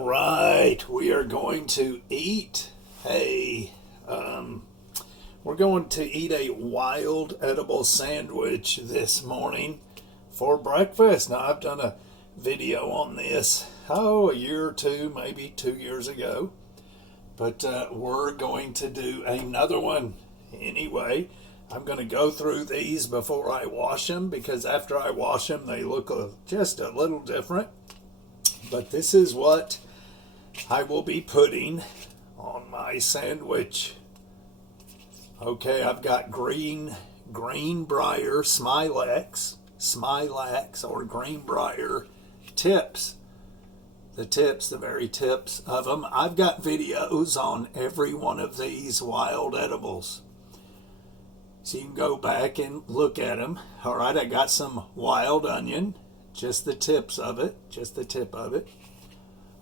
All right, we are going to eat we're going to eat a wild edible sandwich this morning for breakfast. Now, I've done a video on this, a year or two, maybe 2 years ago, but we're going to do another one anyway. I'm going to go through these before I wash them because after I wash them, they look just a little different. But this is what I will be putting on my sandwich. Okay, I've got Greenbrier Smilax or Greenbrier tips. The very tips of them. I've got videos on every one of these wild edibles. So you can go back and look at them. All right, I got some wild onion. Just the tip of it.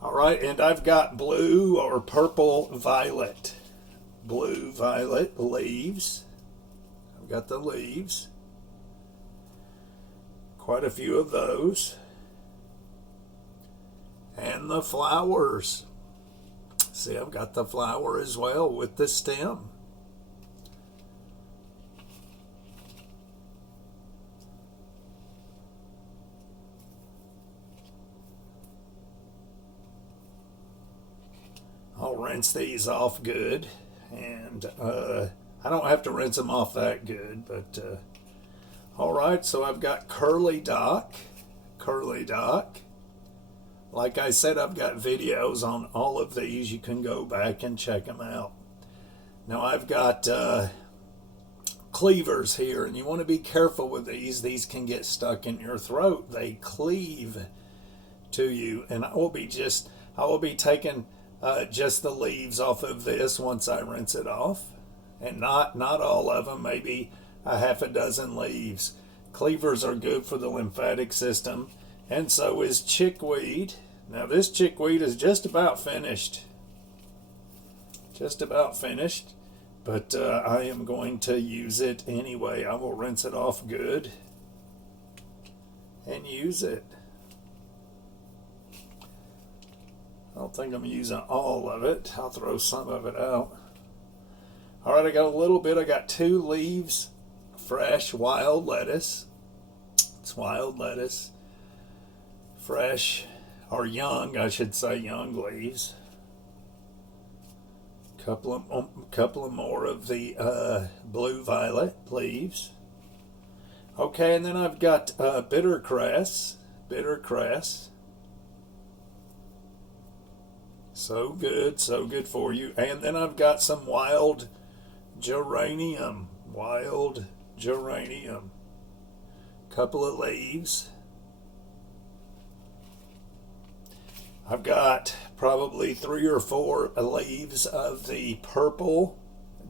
All right, and I've got blue or purple violet leaves. I've got the leaves. Quite a few of those. And the flowers. See, I've got the flower as well with the stem. I'll rinse these off good, and I don't have to rinse them off that good, but all right, so I've got Curly Dock. Like I said, I've got videos on all of these. You can go back and check them out. Now I've got cleavers here, and you want to be careful with these. These can get stuck in your throat. They cleave to you, and I will be taking just the leaves off of this once I rinse it off, and not all of them, maybe a half a dozen leaves. Cleavers are good for the lymphatic system, and so is chickweed. Now this chickweed is just about finished, but I am going to use it anyway. I will rinse it off good and use it. I don't think I'm using all of it. I'll throw some of it out. All right, I got a little bit. I got 2 leaves, fresh wild lettuce. It's wild lettuce. Fresh, or young, I should say, young leaves. Couple of more of the blue violet leaves. Okay, and then I've got bitter cress. So good for you. And then I've got some wild geranium. Couple of leaves. I've got probably 3 or 4 leaves of the purple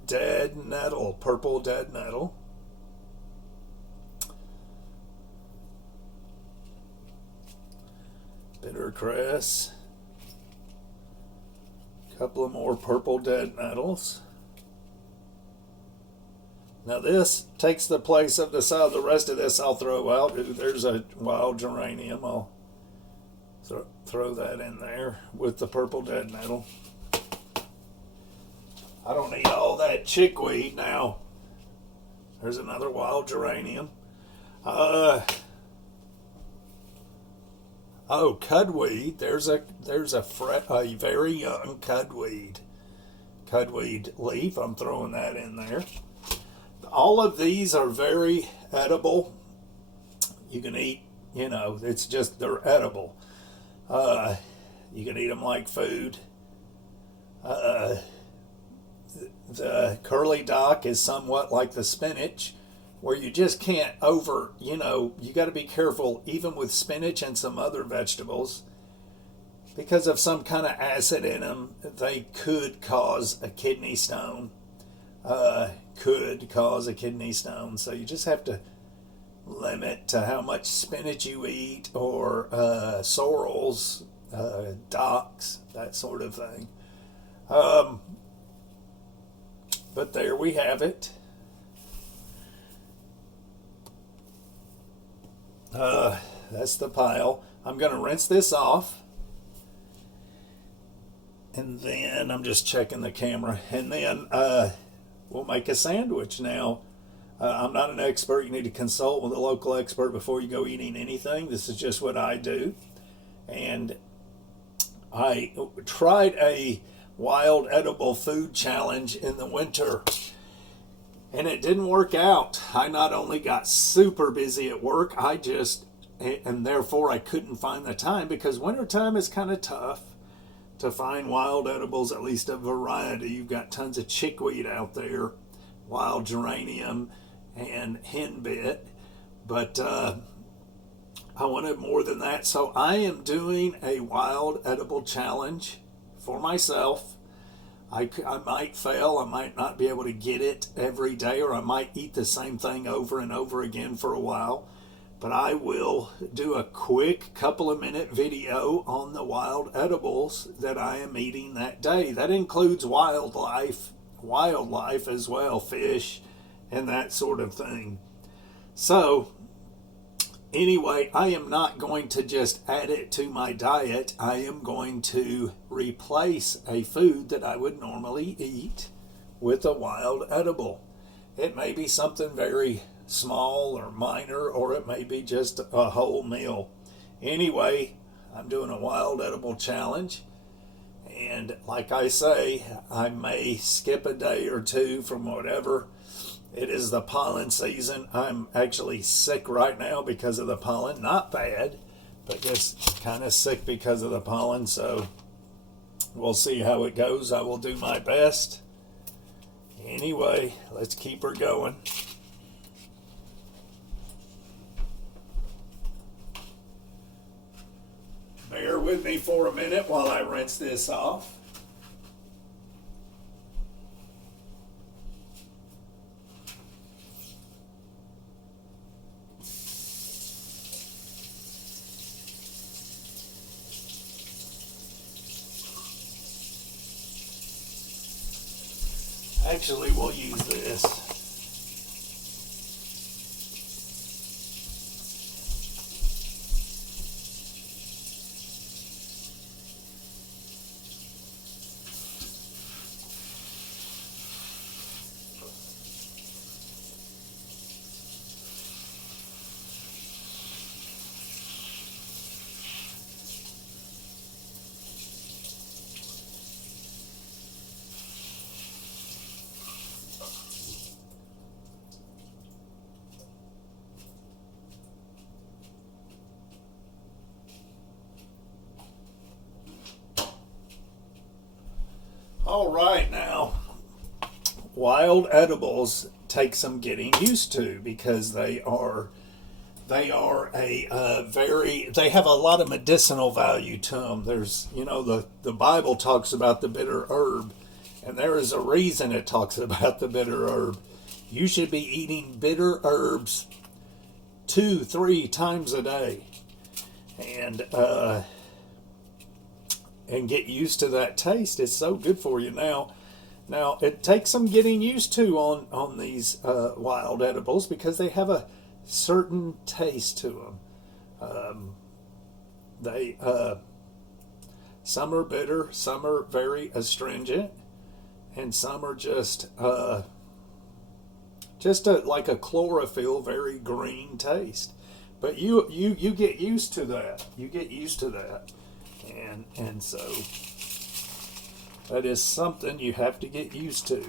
dead nettle. Bitter cress. Couple of more purple dead nettles. Now this takes the place of the rest of this I'll throw out. There's a wild geranium. I'll throw that in there with the purple dead nettle. I don't need all that chickweed now. There's another wild geranium. Cudweed. There's a very young cudweed leaf. I'm throwing that in there. All of these are very edible. You can eat, it's just, they're edible. You can eat them like food. The Curly Dock is somewhat like the spinach, where you just can't you got to be careful even with spinach and some other vegetables because of some kind of acid in them. They could cause a kidney stone. So you just have to limit to how much spinach you eat, or sorrels, docks, that sort of thing. But there we have it. That's the pile. I'm going to rinse this off. And then I'm just checking the camera. And then we'll make a sandwich. Now, I'm not an expert. You need to consult with a local expert before you go eating anything. This is just what I do. And I tried a wild edible food challenge in the winter, and it didn't work out. I not only got super busy at work, and therefore I couldn't find the time, because wintertime is kind of tough to find wild edibles, at least a variety. You've got tons of chickweed out there, wild geranium, and henbit, but I wanted more than that. So I am doing a wild edible challenge for myself. I might fail. I might not be able to get it every day, or I might eat the same thing over and over again for a while. But I will do a quick couple of minute video on the wild edibles that I am eating that day. That includes wildlife as well, fish and that sort of thing. So anyway, I am not going to just add it to my diet. I am going to replace a food that I would normally eat with a wild edible. It may be something very small or minor, or it may be just a whole meal. Anyway, I'm doing a wild edible challenge. And like I say, I may skip a day or two from whatever. It is the pollen season. I'm actually sick right now because of the pollen. Not bad, but just kind of sick because of the pollen. So we'll see how it goes. I will do my best. Anyway, let's keep her going. Bear with me for a minute while I rinse this off. Actually, we'll use this. All right, now, wild edibles take some getting used to, because they have a lot of medicinal value to them. There's, the Bible talks about the bitter herb, and there is a reason it talks about the bitter herb. You should be eating bitter herbs 2-3 times a day, and get used to that taste. It's so good for you. Now it takes some getting used to on these wild edibles, because they have a certain taste to them. Some are bitter, some are very astringent, and some are just like a chlorophyll, very green taste. But you get used to that. You get used to that. And so that is something you have to get used to.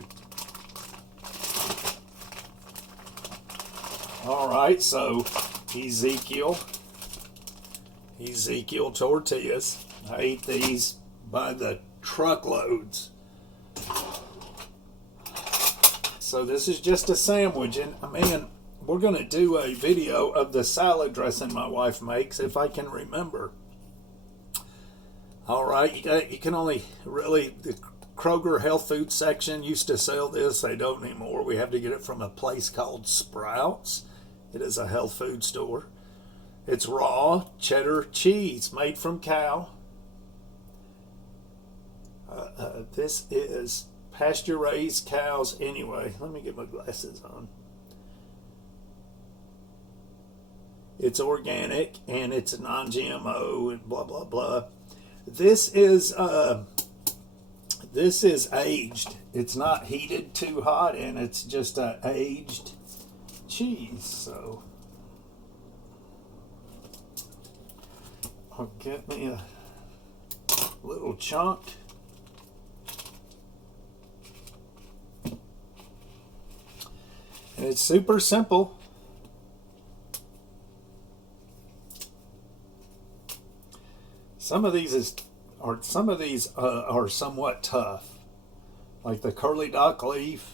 All right, so Ezekiel tortillas. I eat these by the truckloads. So this is just a sandwich, and man, we're going to do a video of the salad dressing my wife makes, if I can remember. All right, you can only really, the Kroger health food section used to sell this. They don't anymore. We have to get it from a place called Sprouts. It is a health food store. It's raw cheddar cheese made from cow. This is pasture-raised cows. Anyway, let me get my glasses on. It's organic and it's non-GMO and blah, blah, blah. This is This is aged. It's not heated too hot, and it's just aged cheese. So I'll get me a little chunk. And it's super simple. Some of these are somewhat tough. Like the curly dock leaf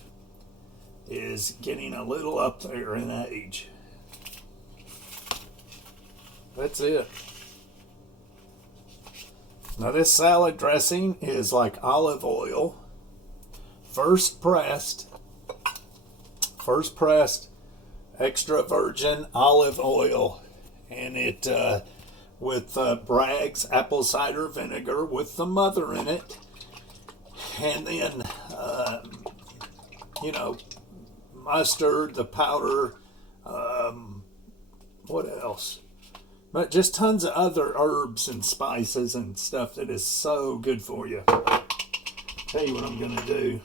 is getting a little up there in age. That's it. Now this salad dressing is like olive oil, first pressed extra virgin olive oil, and it with Bragg's apple cider vinegar with the mother in it, and then mustard, the powder, what else? But just tons of other herbs and spices and stuff that is so good for you. Tell you what I'm gonna do.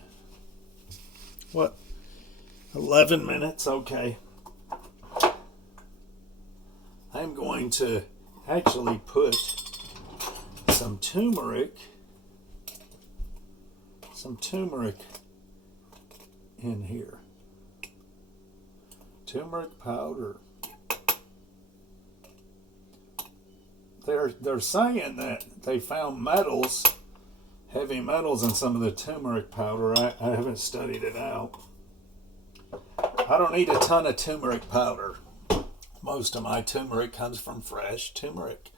What? 11 minutes, okay. I'm going to actually put some turmeric in here. Turmeric powder. They're saying that they found metals, heavy metals in some of the turmeric powder. I haven't studied it out. I don't need a ton of turmeric powder. Most of my turmeric comes from fresh turmeric.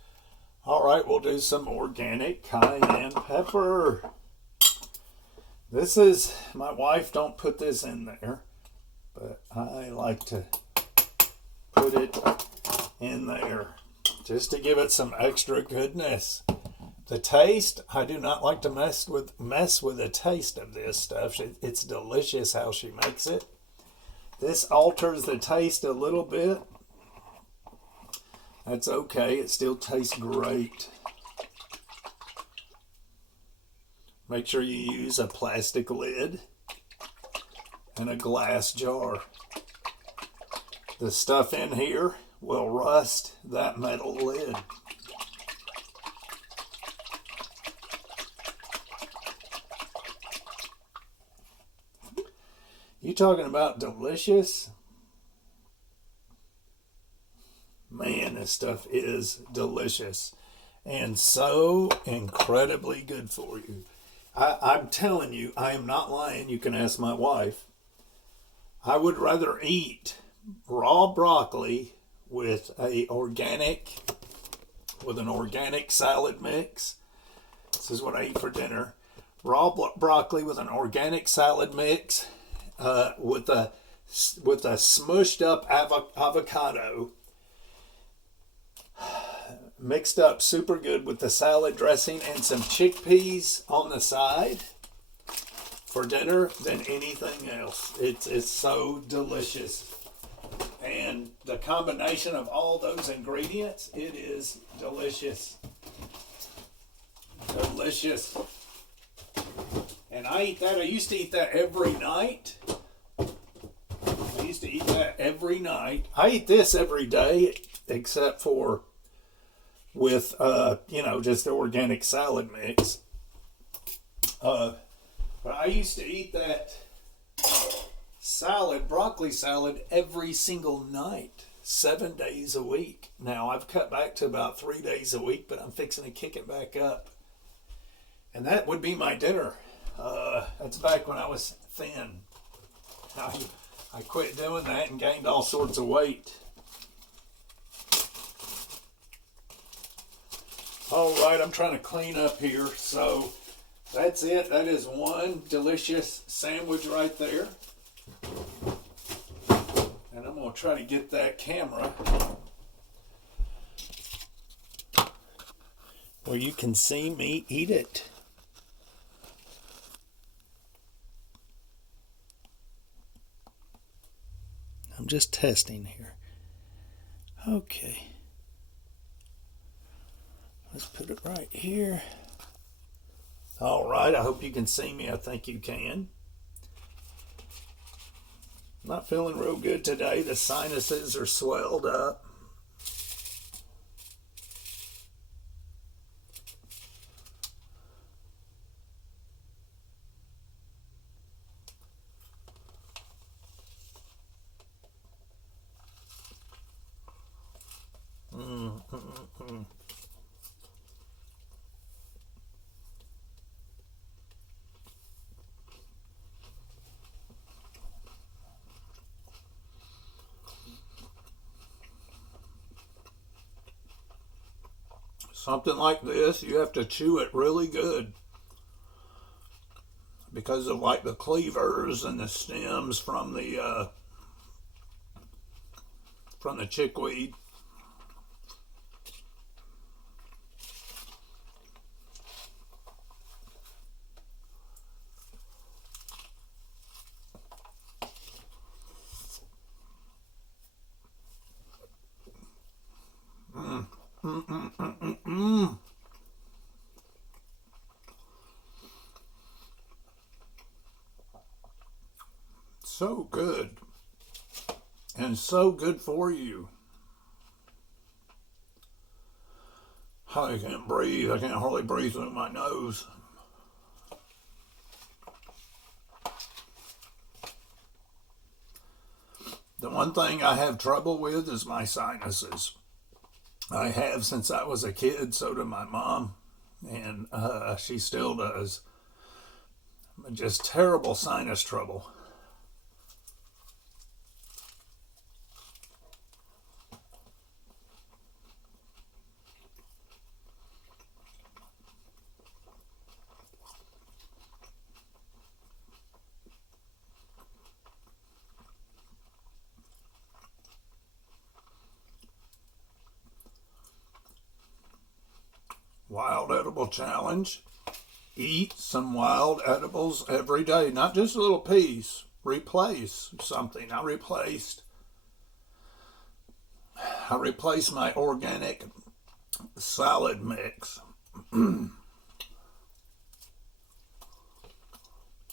All right, we'll do some organic cayenne pepper. This is, my wife don't put this in there, but I like to put it in there just to give it some extra goodness. The taste, I do not like to mess with the taste of this stuff. It's delicious how she makes it. This alters the taste a little bit. That's okay. It still tastes great. Make sure you use a plastic lid and a glass jar. The stuff in here will rust that metal lid. You talking about delicious? Man, this stuff is delicious and so incredibly good for you. I'm telling you, I am not lying. You can ask my wife. I would rather eat raw broccoli with an organic salad mix. This is what I eat for dinner. Raw broccoli with an organic salad mix. With a smushed up avocado, mixed up super good with the salad dressing and some chickpeas on the side for dinner than anything else. It's so delicious, and the combination of all those ingredients, it is delicious. And I eat that. I used to eat that every night. I eat this every day, except for with, just the organic salad mix. But I used to eat that broccoli salad, every single night, 7 days a week. Now, I've cut back to about 3 days a week, but I'm fixing to kick it back up. And that would be my dinner. That's back when I was thin. I quit doing that and gained all sorts of weight. All right, I'm trying to clean up here. So that's it. That is one delicious sandwich right there. And I'm going to try to get that camera where you can see me eat it. I'm just testing here. Okay. Let's put it right here. All right, I hope you can see me. I think you can. Not feeling real good today. The sinuses are swelled up. Something like this, you have to chew it really good because of like the cleavers and the stems from the chickweed. So good and so good for you. I can't breathe. I can't hardly breathe through my nose. The one thing I have trouble with is my sinuses. I have since I was a kid, so did my mom, and she still does. Just terrible sinus trouble. Wild edible challenge. Eat some wild edibles every day, not just a little piece. Replace something. I replaced my organic salad mix.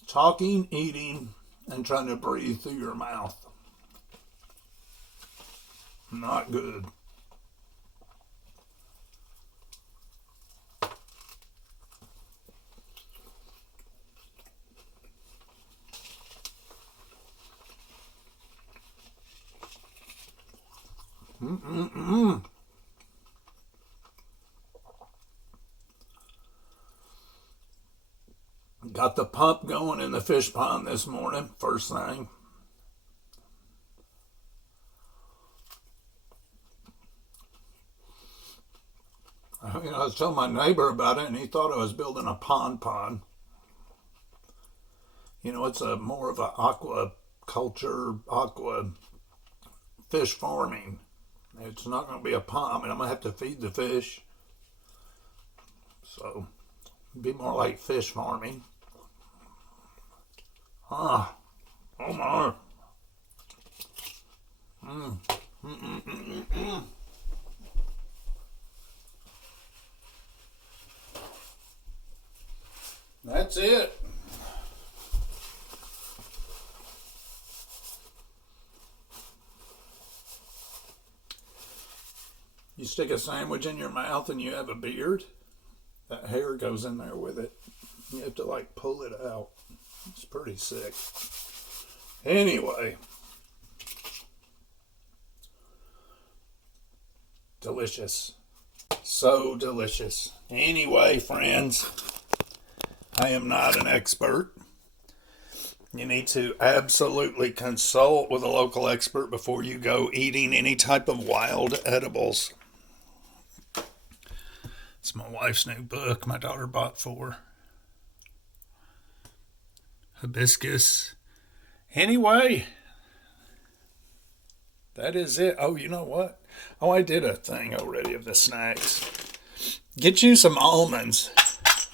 Talking, eating, and trying to breathe through your mouth. Not good. Got the pump going in the fish pond this morning, first thing. I was telling my neighbor about it, and he thought I was building a pond. It's a more of an aqua fish farming. It's not going to be a pond, and I'm going to have to feed the fish. So, it'd be more like fish farming. Oh my. That's it. You stick a sandwich in your mouth and you have a beard, that hair goes in there with it. You have to like pull it out. It's pretty sick. Anyway, delicious. So delicious. Anyway, friends, I am not an expert. You need to absolutely consult with a local expert before you go eating any type of wild edibles. It's my wife's new book my daughter bought for her. Hibiscus. Anyway, that is it. Oh, you know what? Oh, I did a thing already of the snacks. Get you some almonds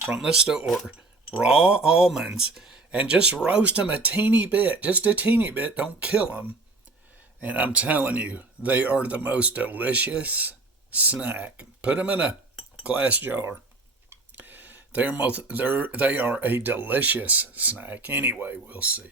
from the store. Raw almonds. And just roast them a teeny bit. Just a teeny bit. Don't kill them. And I'm telling you, they are the most delicious snack. Put them in a glass jar. They are a delicious snack. Anyway, we'll see.